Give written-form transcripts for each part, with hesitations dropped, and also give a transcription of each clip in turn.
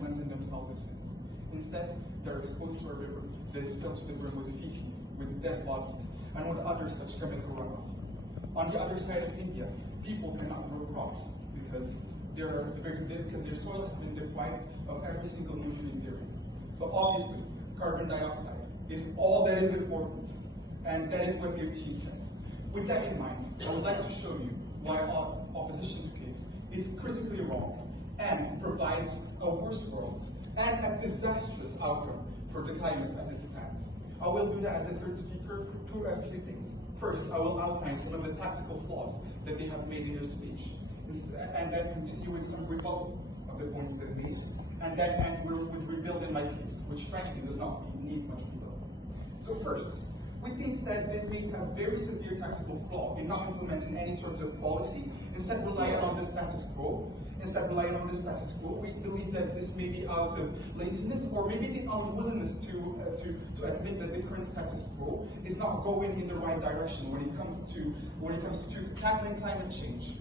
cleansing themselves of sins. Instead, they're exposed to a river that is filled to the brim with feces, with dead bodies, and with other such chemical runoff. On the other side of India, people cannot grow crops because their soil has been deprived of every single nutrient there is. But obviously, carbon dioxide is all that is important, and that is what their team said. With that in mind, I would like to show you why our opposition's case is critically wrong and provides a worse world and a disastrous outcome for the climate as it stands. I will do that as a third speaker through a few things. First, I will outline some of the tactical flaws that they have made in their speech, and then continue with some rebuttal of the points they've made, and then end with rebuilding my case, which frankly does not need much rebuilding. So first, we think that they've made a very severe tactical flaw in not implementing any sort of policy, instead relying on the status quo. We believe that this may be out of laziness, or maybe the unwillingness to admit that the current status quo is not going in the right direction when it comes to tackling climate change.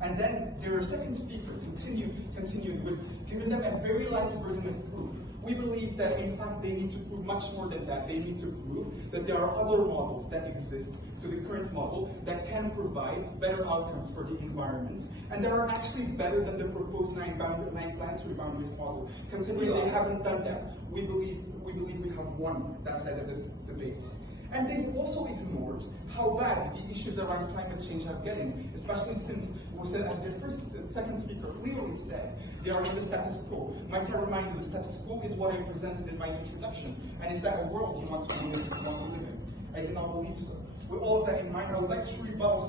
And then their second speaker continued with giving them a very light burden of proof. We believe that, in fact, they need to prove much more than that. They need to prove that there are other models that exist to the current model that can provide better outcomes for the environment, and that are actually better than the proposed nine planetary boundaries model. Considering they haven't done that, we believe we have won that side of the debate. And they've also ignored how bad the issues around climate change are getting, especially since, as their second speaker clearly said, they are in the status quo. Might I remind you, the status quo is what I presented in my introduction, and is that a world you want to live in? I did not believe so. With all of that in mind, I would like to rebuttal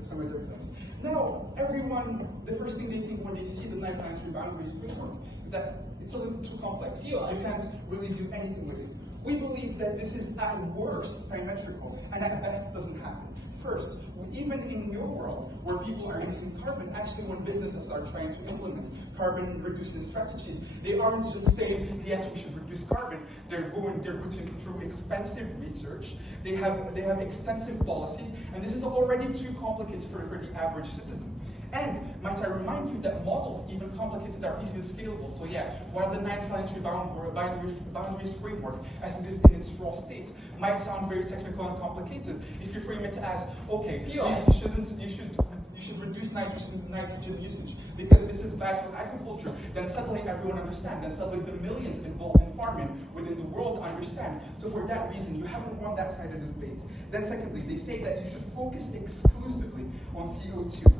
some of their claims. Now, everyone, the first thing they think when they see the nine planetary boundaries framework is that it's a little too complex. You can't really do anything with it. We believe that this is at worst symmetrical, and at best doesn't happen. First, even in your world, where people are using carbon, actually when businesses are trying to implement carbon reducing strategies, they aren't just saying, yes, we should reduce carbon. They're putting through expensive research. They have extensive policies, and this is already too complicated for the average citizen. And might I remind you that models, even complicated, are easily scalable. So yeah, while the nine planetary boundaries framework, as it is in its raw state, might sound very technical and complicated, if you frame it as, okay, you should reduce nitrogen usage because this is bad for agriculture, then suddenly everyone understands. Then suddenly the millions involved in farming within the world understand. So for that reason, you haven't won that side of the debate. Then secondly, they say that you should focus exclusively on CO2.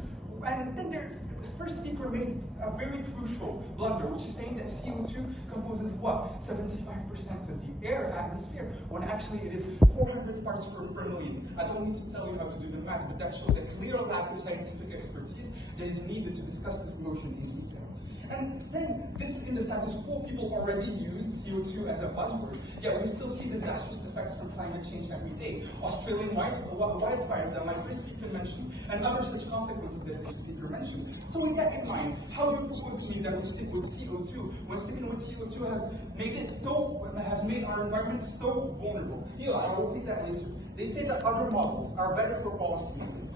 And then their first speaker made a very crucial blunder, which is saying that CO2 composes what? 75% of the air atmosphere, when actually it is 400 parts per million. I don't need to tell you how to do the math, but that shows a clear lack of scientific expertise that is needed to discuss this motion in detail. And then, in the status quo, people already use CO2 as a buzzword, yet we still see disastrous effects from climate change every day. Australian wildfires that my first speaker mentioned, and other such consequences that the speaker mentioned. So with that in mind, how do you propose to me that we stick with CO2, when sticking with CO2 has made our environment so vulnerable? I will take that later. They say that other models are better for policy making.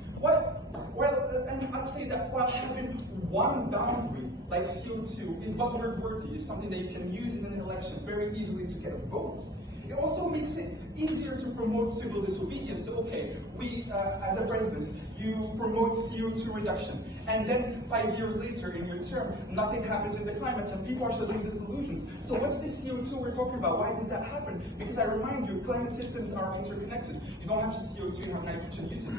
And I'd say that while having one boundary like CO2 is buzzword worthy, is something that you can use in an election very easily to get votes, it also makes it easier to promote civil disobedience. So, okay, as a president, you promote CO2 reduction, and then 5 years later in your term, nothing happens in the climate, and people are suddenly disillusioned. So what's this CO2 we're talking about? Why does that happen? Because I remind you, climate systems are interconnected. You don't have just CO2, you have nitrogen usage,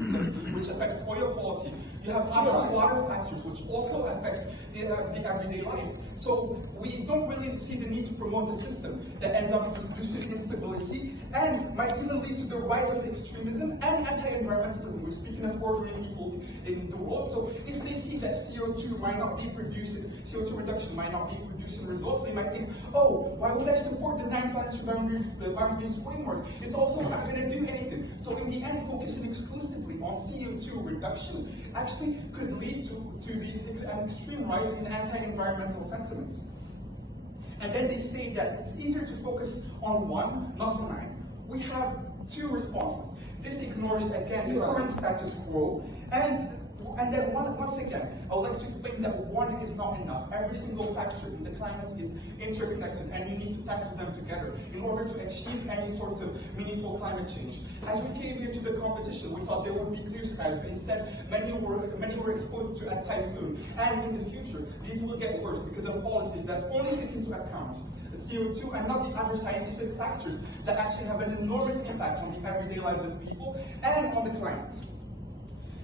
which affects oil quality. You have other water factors, which also affect the everyday life. So we don't really see the need to promote a system that ends up producing instability and might even lead to the rise of extremism and anti-environmentalism. We're speaking of ordinary people in the world. So if they see that CO2 reduction might not be producing results, they might think, oh, why would I support the nine planetary boundaries framework? It's also not going to do anything. So in the end, focusing exclusively on CO2 reduction actually could lead to an extreme rise in anti-environmental sentiments. And then they say that it's easier to focus on one, not on nine. We have two responses. This ignores, again, the current status quo, and And then once again, I would like to explain that one is not enough. Every single factor in the climate is interconnected, and you need to tackle them together in order to achieve any sort of meaningful climate change. As we came here to the competition, we thought there would be clear skies, but instead many were exposed to a typhoon. And in the future, these will get worse because of policies that only take into account the CO2 and not the other scientific factors that actually have an enormous impact on the everyday lives of people and on the climate.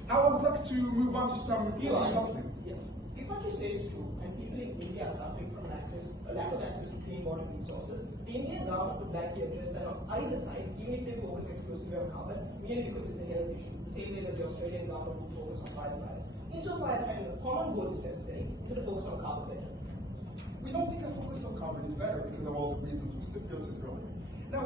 Now I would like to move on to some document. Yes. If what you say is true, and people in India are suffering from a lack of access to clean water resources, the Indian government would likely address that on either side, even if they focus exclusively on carbon, merely because it's a health issue, the same way that the Australian government would focus on wildfires. Insofar as having a common goal is necessary, instead of focus on carbon better? We don't think a focus on carbon is better because of all the reasons we stipulated earlier. Now,